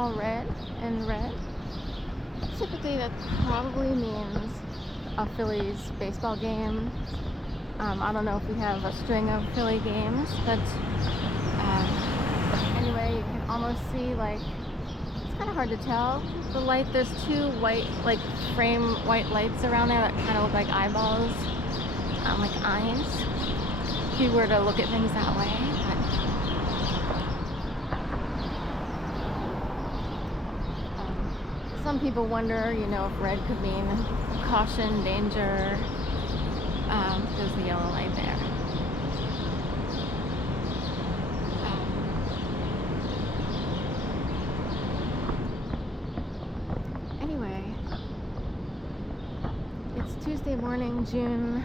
all red and red. Typically that probably means a Phillies baseball game. I don't know if we have a string of Philly games, but anyway, you can almost see, like, it's kind of hard to tell. The light, there's two white, like, frame white lights around there that kind of look like eyeballs, like eyes, if you were to look at things that way. But some people wonder, you know, if red could mean caution, danger. There's the yellow light there. Anyway, it's Tuesday morning, June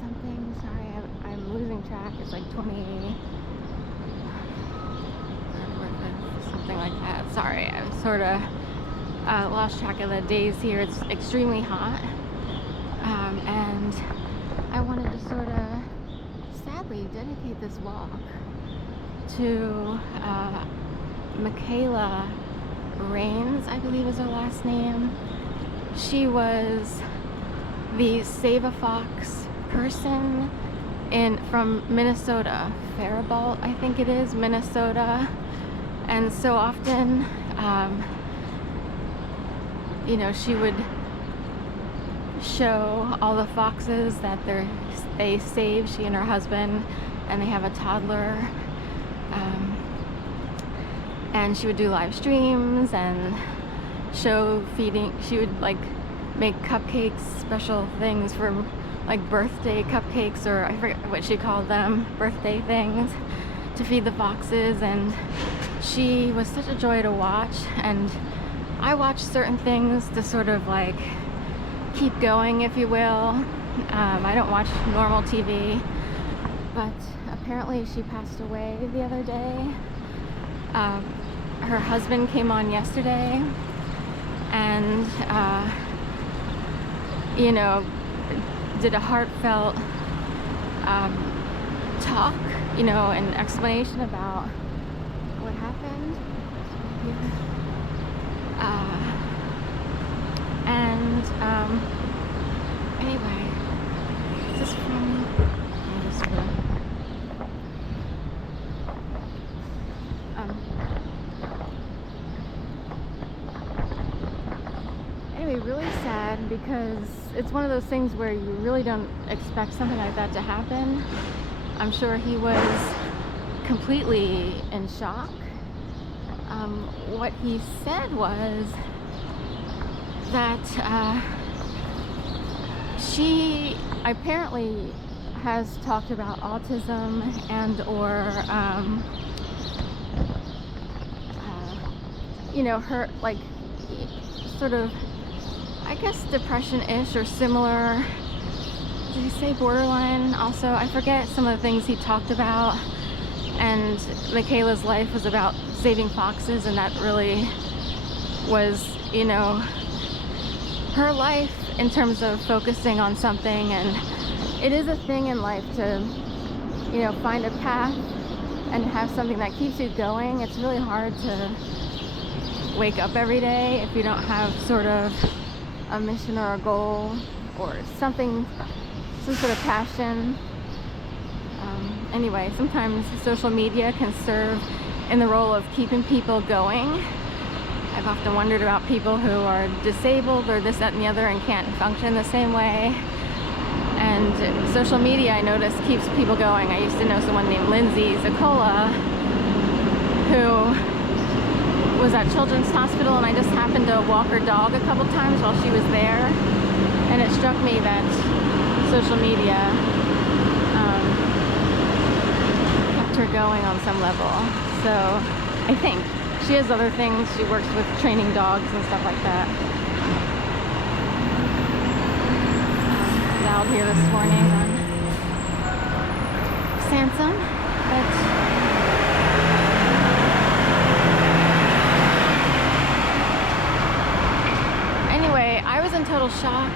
something. Sorry, I'm losing track. It's like 20, something like that. Sorry, I'm sort of lost track of the days here. It's extremely hot. And I wanted to sort of sadly dedicate this walk to Mikayla Rains, I believe is her last name. She was the Save a Fox person from Minnesota, Faribault, I think it is, Minnesota. And so often, you know, she would show all the foxes that they saved, she and her husband, and they have a toddler. And she would do live streams and show feeding. She would like make cupcakes, special things for like birthday cupcakes, or I forget what she called them, birthday things, to feed the foxes. And she was such a joy to watch, and I watch certain things to sort of like keep going, if you will. I don't watch normal TV, but apparently she passed away the other day. Her husband came on yesterday and you know, did a heartfelt talk, you know, an explanation about what happened. Anyway, is this from anyway, really sad, because it's one of those things where you really don't expect something like that to happen. I'm sure he was completely in shock. What he said was that she apparently has talked about autism and or you know, her like sort of, I guess, depression-ish or similar. Did he say borderline also? I forget some of the things he talked about. And Mikayla's life was about saving foxes, and that really was, you know, her life in terms of focusing on something. And it is a thing in life to, you know, find a path and have something that keeps you going. It's really hard to wake up every day if you don't have sort of a mission or a goal or something, some sort of passion. Anyway, sometimes social media can serve in the role of keeping people going. I've often wondered about people who are disabled or this, that, and the other and can't function the same way. And social media, I noticed, keeps people going. I used to know someone named Lindsay Zacola who was at Children's Hospital, and I just happened to walk her dog a couple times while she was there. And it struck me that social media kept her going on some level. So I think she has other things. She works with training dogs and stuff like that. Out here this morning on Sansom, but anyway, I was in total shock.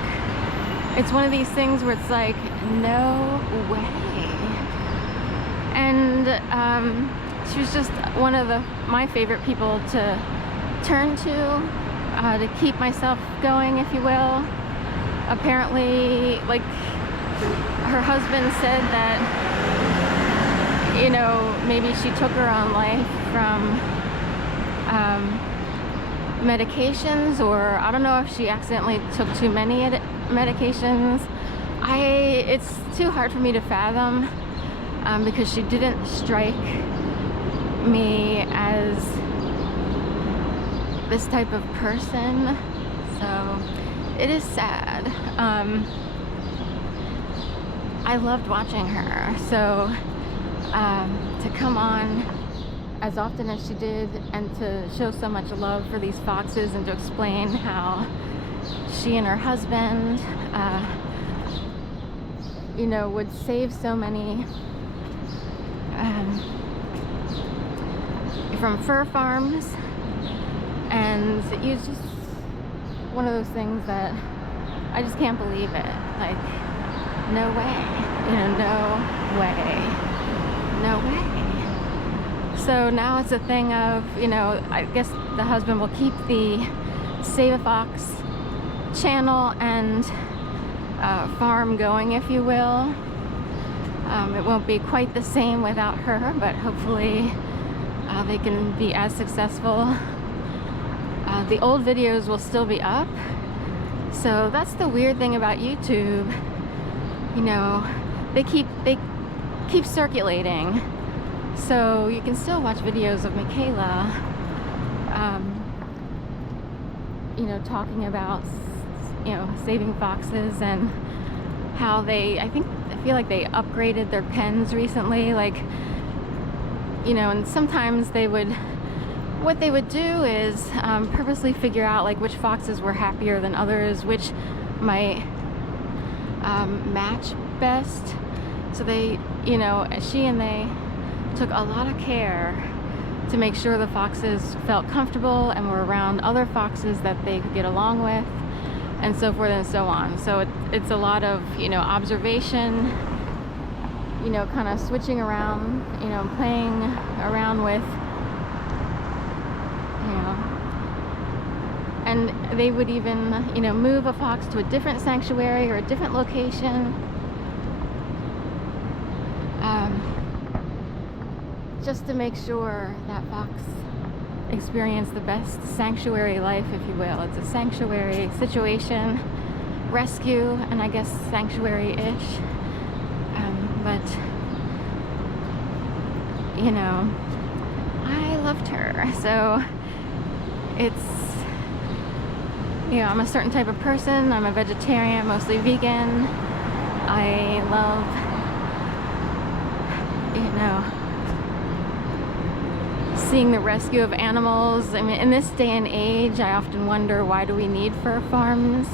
It's one of these things where it's like, no way. And she was just one of my favorite people to turn to keep myself going, if you will. Apparently, like, her husband said that, you know, maybe she took her own life from medications, or I don't know if she accidentally took too many medications. It's too hard for me to fathom, because she didn't strike me as this type of person, so it is sad. I loved watching her, so to come on as often as she did and to show so much love for these foxes and to explain how she and her husband you know, would save so many from fur farms, and it's just one of those things that I just can't believe it. Like, no way, you know, no way, no way. So now it's a thing of, you know, I guess the husband will keep the Save a Fox channel and farm going, if you will. It won't be quite the same without her, but hopefully they can be as successful. The old videos will still be up. So that's the weird thing about YouTube. You know, they keep circulating. So you can still watch videos of Mikayla, you know, talking about, you know, saving foxes and how I feel like they upgraded their pens recently. Like, you know, and sometimes what they would do is purposely figure out like which foxes were happier than others, which might match best. So they, you know, she and they took a lot of care to make sure the foxes felt comfortable and were around other foxes that they could get along with, and so forth and so on. So it's a lot of, you know, observation, you know, kind of switching around, you know, playing around with, you know, and they would even, you know, move a fox to a different sanctuary or a different location, just to make sure that fox experienced the best sanctuary life, if you will. It's a sanctuary situation, rescue, and I guess sanctuary-ish. But, you know, I loved her. So it's, you know, I'm a certain type of person. I'm a vegetarian, mostly vegan. I love, you know, seeing the rescue of animals. I mean, in this day and age, I often wonder, why do we need fur farms?